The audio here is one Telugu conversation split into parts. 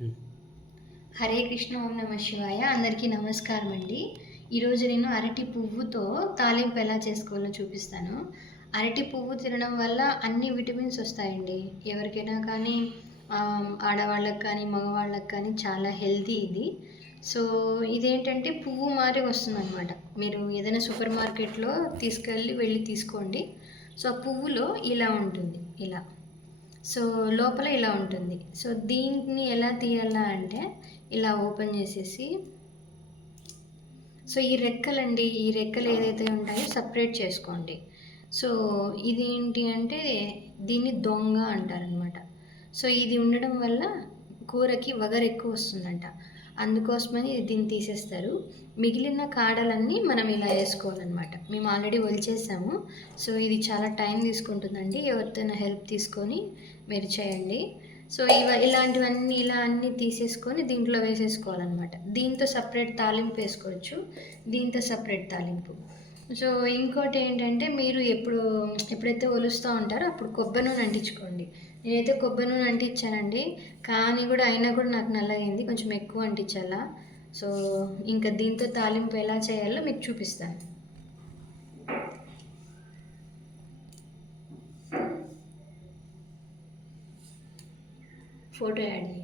హరే కృష్ణ ఓం నమ శివాయ. అందరికీ నమస్కారం అండి. ఈరోజు నేను అరటి పువ్వుతో తాలింపు ఎలా చేసుకోవాలో చూపిస్తాను. అరటి పువ్వు తినడం వల్ల అన్ని విటమిన్స్ వస్తాయండి. ఎవరికైనా కానీ ఆడవాళ్ళకి కానీ మగవాళ్ళకి కానీ చాలా హెల్తీ ఇది. సో ఇదేంటంటే పువ్వు మారి వస్తుందన్నమాట. మీరు ఏదైనా సూపర్ మార్కెట్లో వెళ్ళి తీసుకోండి. సో ఆ పువ్వులో ఇలా ఉంటుంది, ఇలా. సో లోపల ఇలా ఉంటుంది. సో దీన్ని ఎలా తీయాలా అంటే ఇలా ఓపెన్ చేసేసి, సో ఈ రెక్కలు ఏదైతే ఉంటాయో సపరేట్ చేసుకోండి. సో ఇది ఏంటి అంటే దీన్ని దొంగ అంటారనమాట. సో ఇది ఉండడం వల్ల కూరకి వగరు ఎక్కువ వస్తుందంట. అందుకోసమని దీన్ని తీసేస్తారు. మిగిలిన కాడలన్నీ మనం ఇలా వేసుకోవాలన్నమాట. మేము ఆల్రెడీ ఒలిచేసాము. సో ఇది చాలా టైం తీసుకుంటుందండి. ఎవరితోనైనా హెల్ప్ తీసుకొని మీరు చేయండి. సో ఇలాంటివన్నీ ఇలా అన్నీ తీసేసుకొని దీంట్లో వేసేసుకోవాలన్నమాట. దీంతో సపరేట్ తాలింపు వేసుకోవచ్చు, దీంతో సపరేట్ తాలింపు. సో ఇంకోటి ఏంటంటే మీరు ఎప్పుడైతే ఒలుస్తూ ఉంటారో అప్పుడు కొబ్బరి నూనె అంటించుకోండి. నేనైతే కొబ్బరి నూనె అంటించానండి, కానీ అయినా కూడా నాకు నల్లగైంది. కొంచెం ఎక్కువ అంటించాలా. సో ఇంకా దీంతో తాలింపు ఎలా చేయాలో మీకు చూపిస్తాను. ఫోటో యాడ్ చేయండి.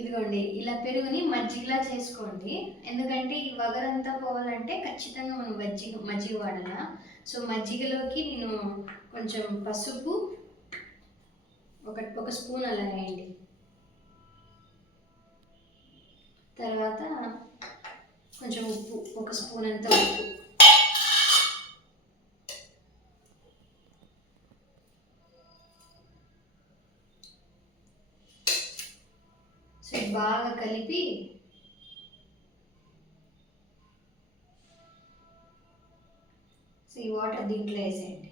ఇదిగోండి, ఇలా పెరుగుని మజ్జిగలా చేసుకోండి. ఎందుకంటే ఈ వగరంతా పోవాలంటే ఖచ్చితంగా మనం మజ్జిగ వాడాలా. సో మజ్జిగలోకి నేను కొంచెం పసుపు ఒక స్పూన్ అలా వేయండి. తర్వాత కొంచెం ఉప్పు, ఒక స్పూన్ అంతా ఉప్పు. సో బాగా కలిపి సో ఈ వాటర్ దీంట్లో వేసేయండి.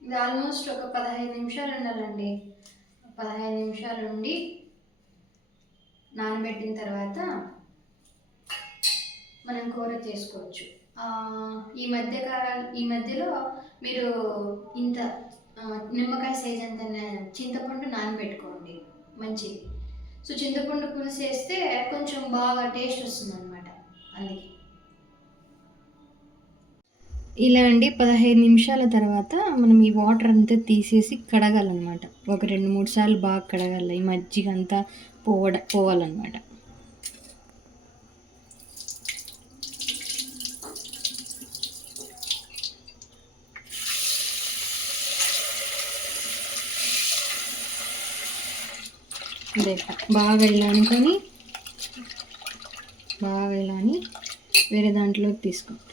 ఇది ఆల్మోస్ట్ ఒక 15 నిమిషాలు ఉండాలండి. 15 నిమిషాలు ఉండి నానబెట్టిన తర్వాత మనం కూర చేసుకోవచ్చు. ఈ మధ్యలో మీరు ఇంత నిమ్మకాయ సైజ్ అంత చింతపండు నానబెట్టుకోండి, మంచిది. సో చింతపండు పులుసు వేస్తే కొంచెం బాగా టేస్ట్ వస్తుంది అనమాట. అందుకే ఇలా అండి. 15 నిమిషాల తర్వాత మనం ఈ వాటర్ అంతా తీసేసి కడగాలన్నమాట. ఒక 2-3 సార్లు బాగా కడగాలి. ఈ మజ్జిగ అంతా పోవాలన్నమాట. బాగా వెళ్ళాని వేరే దాంట్లోకి తీసుకోండి.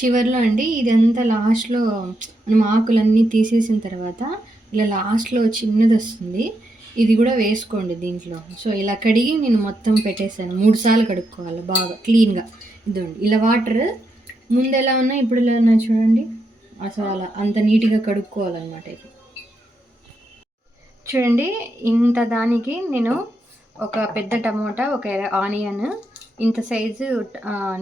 చివరిలో అండి ఇదంతా లాస్ట్లో మనం ఆకులన్నీ తీసేసిన తర్వాత ఇలా లాస్ట్లో చిన్నది వస్తుంది. ఇది కూడా వేసుకోండి దీంట్లో. సో ఇలా కడిగి నేను మొత్తం పెట్టేసాను. 3 సార్లు కడుక్కోవాలి బాగా క్లీన్గా. ఇదండి ఇలా వాటర్ ముందు ఎలా ఉన్నాయి ఇప్పుడు ఎలా ఉన్నాయి చూడండి. అసలు అలా అంత నీట్గా కడుక్కోవాలన్నమాట. ఇది చూడండి, ఇంత దానికి నేను ఒక పెద్ద టమోటా, ఒక ఆనియన్, ఇంత సైజు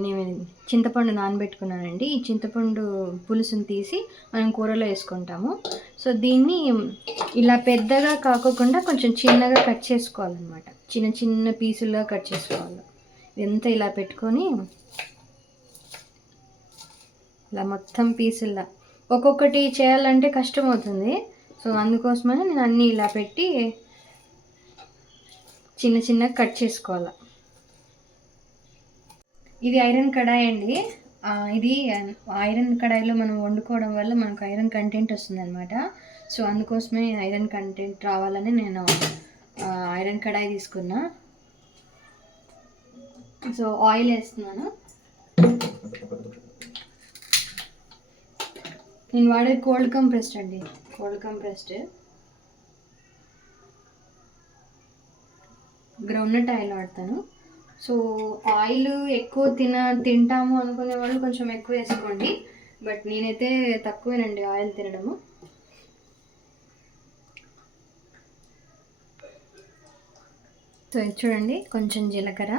నేను చింతపండు నానబెట్టుకున్నానండి. ఈ చింతపండు పులుసుని తీసి మనం కూరలో వేసుకుంటాము. సో దీన్ని ఇలా పెద్దగా కాకుండా కొంచెం చిన్నగా కట్ చేసుకోవాలన్నమాట. చిన్న చిన్న పీసులుగా కట్ చేసుకోవాలి. ఎంత ఇలా పెట్టుకొని ఇలా మొత్తం పీసుల్లా ఒక్కొక్కటి చేయాలంటే కష్టం అవుతుంది. సో అందుకోసమని నేను అన్నీ ఇలా పెట్టి చిన్న చిన్నగా కట్ చేసుకోవాలి. ఇది ఐరన్ కడాయి అండి. ఇది ఐరన్ కడాయిలో మనం వండుకోవడం వల్ల మనకు ఐరన్ కంటెంట్ వస్తుంది అనమాట. సో అందుకోసమే ఐరన్ కంటెంట్ రావాలని నేను ఐరన్ కడాయి తీసుకున్నా. సో ఆయిల్ వేస్తున్నాను. నేను వాడేది కోల్డ్ కంప్రెస్డ్ అండి, కోల్డ్ కంప్రెస్డ్ గ్రౌండ్నట్ ఆయిల్ వాడతాను. సో ఆయిల్ ఎక్కువ తింటాము అనుకునే వాళ్ళు కొంచెం ఎక్కువ వేసుకోండి, బట్ నేనైతే తక్కువేనండి ఆయిల్ తినడము. సో ఇది చూడండి, కొంచెం జీలకర్ర,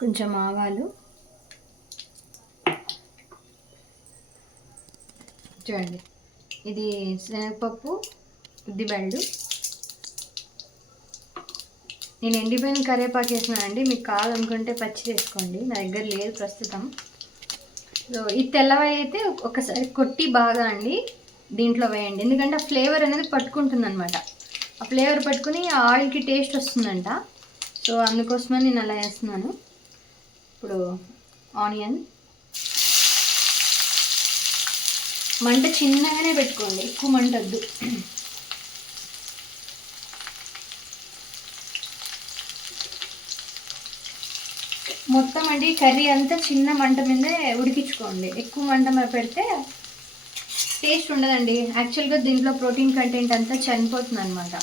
కొంచెం ఆవాలు, చూడండి ఇది శనగపప్పు, ఉద్దిబెళ్ళు. నేను ఎండిపోయిన కరివేపాకు వేసినానండి, మీకు కావాలనుకుంటే పచ్చి వేసుకోండి, నా దగ్గర లేదు ప్రస్తుతం. సో ఈ తెల్లవాయి అయితే ఒకసారి కొట్టి బాగా అండి దీంట్లో వేయండి, ఎందుకంటే ఆ ఫ్లేవర్ అనేది పట్టుకుంటుంది అనమాట. ఆ ఫ్లేవర్ పట్టుకుని ఆ ఆయిల్కి టేస్ట్ వస్తుందంట. సో అందుకోసమని నేను అలా వేస్తున్నాను. ఇప్పుడు ఆనియన్, మంట చిన్నగానే పెట్టుకోండి, ఎక్కువ మంట వద్దు. మొత్తం అండి కర్రీ అంతా చిన్న మంట మీదే ఉడికించుకోండి, ఎక్కువ మంట మీద పెడితే టేస్ట్ ఉండదండి. యాక్చువల్గా దీంట్లో ప్రోటీన్ కంటెంట్ అంతా చనిపోతుంది అనమాట.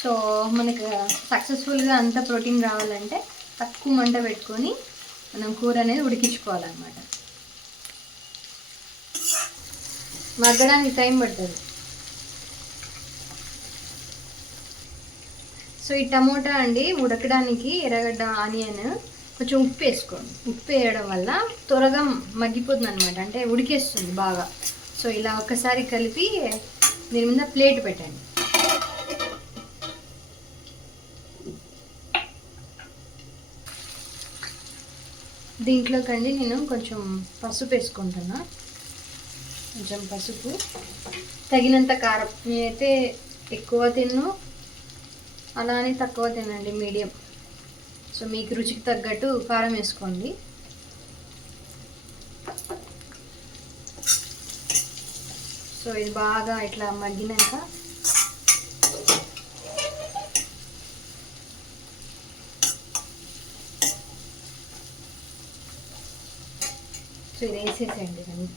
సో మనకు సక్సెస్ఫుల్గా అంతా ప్రోటీన్ రావాలంటే తక్కువ మంట పెట్టుకొని మనం కూర అనేది ఉడికించుకోవాలన్నమాట. మగ్గడానికి టైం పడుతుంది. సో ఈ టమోటా అండి ఉడకడానికి, ఎర్రగడ్డ, ఆనియన్, కొంచెం ఉప్పు వేసుకోండి. ఉప్పు వేయడం వల్ల త్వరగా మగ్గిపోతుంది అనమాట, అంటే ఉడికేస్తుంది బాగా. సో ఇలా ఒకసారి కలిపి దీని మీద ప్లేట్ పెట్టండి. దీంట్లోకండి నేను కొంచెం పసుపు వేసుకుంటున్నా, కొంచెం పసుపు, తగినంత కారం. నేనైతే ఎక్కువ తిన్ను, అలానే తక్కువ తినండి, మీడియం. సో మీకు రుచికి తగ్గట్టు కారం వేసుకోండి. సో ఇది బాగా ఇట్లా మగ్గినాక సో ఇది వేసేసేయండి దాన్ని.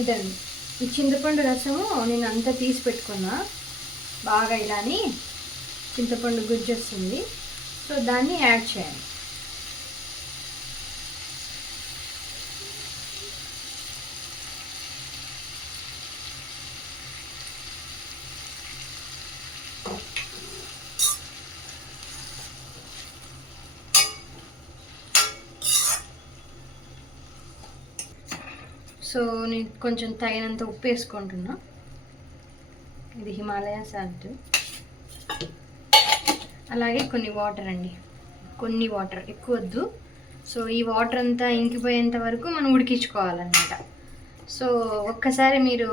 ఇదండి ఈ చింతపండు రసము నేను అంతా తీసి పెట్టుకున్నా, బాగా ఇలాని చింతపండు గుజ్జు వస్తుంది. సో దాన్ని యాడ్ చేయండి. సో నేను కొంచెం తగినంత ఉప్పు వేసుకుంటున్నా, ఇది హిమాలయ సాల్ట్. అలాగే కొన్ని వాటర్ అండి, కొన్ని వాటర్, ఎక్కువ వద్దు. సో ఈ వాటర్ అంతా ఇంకిపోయేంత వరకు మనం ఉడికించుకోవాలన్నమాట. సో ఒక్కసారి మీరు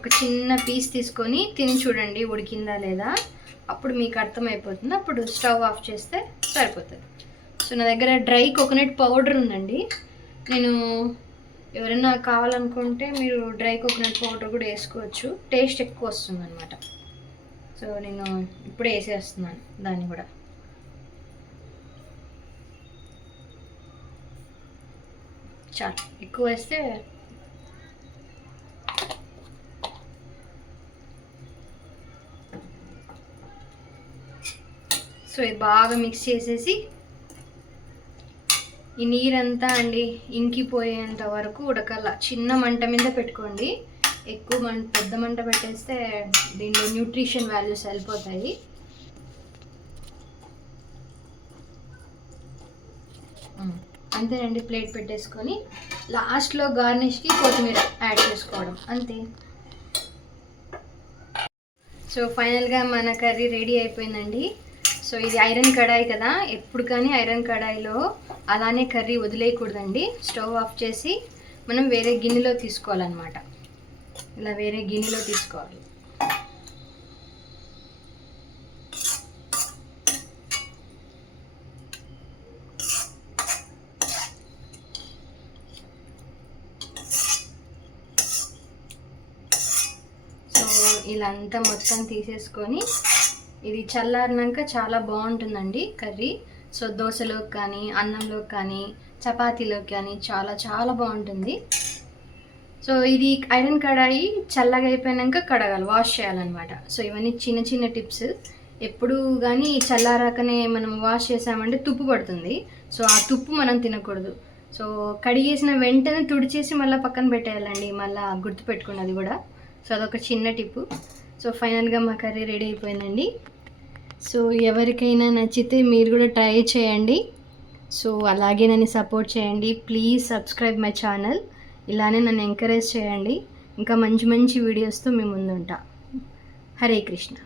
ఒక చిన్న పీస్ తీసుకొని తిని చూడండి ఉడికిందా లేదా, అప్పుడు మీకు అర్థమైపోతుంది. అప్పుడు స్టవ్ ఆఫ్ చేస్తే సరిపోతుంది. సో నా దగ్గర డ్రై కోకోనట్ పౌడర్ ఉందండి, నేను ఎవరైనా కావాలనుకుంటే మీరు డ్రై కోకోనట్ పౌడర్ కూడా వేసుకోవచ్చు, టేస్ట్ ఎక్కువ వస్తుంది అనమాట. సో నేను ఇప్పుడే వేసేస్తున్నాను దాన్ని కూడా. చాలు, ఎక్కువ వేస్తే సో ఇది బాగా మిక్స్ చేసేసి ఈ నీరంతా అండి ఇంకిపోయేంత వరకు ఉడకాల. చిన్న మంట మీద పెట్టుకోండి, ఎక్కువ పెద్ద మంట పెట్టేస్తే దీనిలో న్యూట్రిషన్ వాల్యూస్ వెళ్ళిపోతాయి. అంతేనండి. ప్లేట్ పెట్టేసుకొని లాస్ట్లో గార్నిష్కి కొత్తిమీర యాడ్ చేసుకోవడం అంతే. సో ఫైనల్గా మన కర్రీ రెడీ అయిపోయిందండి. సో ఇది ఐరన్ కడాయి కదా, ఎప్పుడు కానీ ఐరన్ కడాయిలో అలానే కర్రీ వదిలేయకూడదండి. స్టవ్ ఆఫ్ చేసి మనం వేరే గిన్నెలో తీసుకోవాలన్నమాట. ఇలా వేరే గిన్నెలో తీసుకోవాలి. సో ఇలా అంతా మొత్తం తీసేసుకొని ఇది చల్లారినాక చాలా బాగుంటుందండి కర్రీ. సో దోశలోకి కానీ, అన్నంలోకి కానీ, చపాతీలోకి కానీ చాలా చాలా బాగుంటుంది. సో ఇది ఐరన్ కడాయి చల్లగా అయిపోయాక కడగాలి, వాష్ చేయాలన్నమాట. సో ఇవన్నీ చిన్న చిన్న టిప్స్. ఎప్పుడు కానీ చల్లారాకనే మనం వాష్ చేసామంటే తుప్పు పడుతుంది. సో ఆ తుప్పు మనం తినకూడదు. సో కడిగేసిన వెంటనే తుడిచేసి మళ్ళీ పక్కన పెట్టేయాలండి, మళ్ళీ గుర్తుపెట్టుకోండి అది కూడా. సో అదొక చిన్న టిప్పు. సో ఫైనల్గా మా కర్రీ రెడీ అయిపోయిందండి. సో ఎవరికైనా నచ్చితే మీరు కూడా ట్రై చేయండి. సో అలాగే నన్ను సపోర్ట్ చేయండి. Please subscribe my channel. ఇలానే నన్ను ఎంకరేజ్ చేయండి. ఇంకా మంచి మంచి వీడియోస్తో మీ ముందుంటా. హరే కృష్ణ.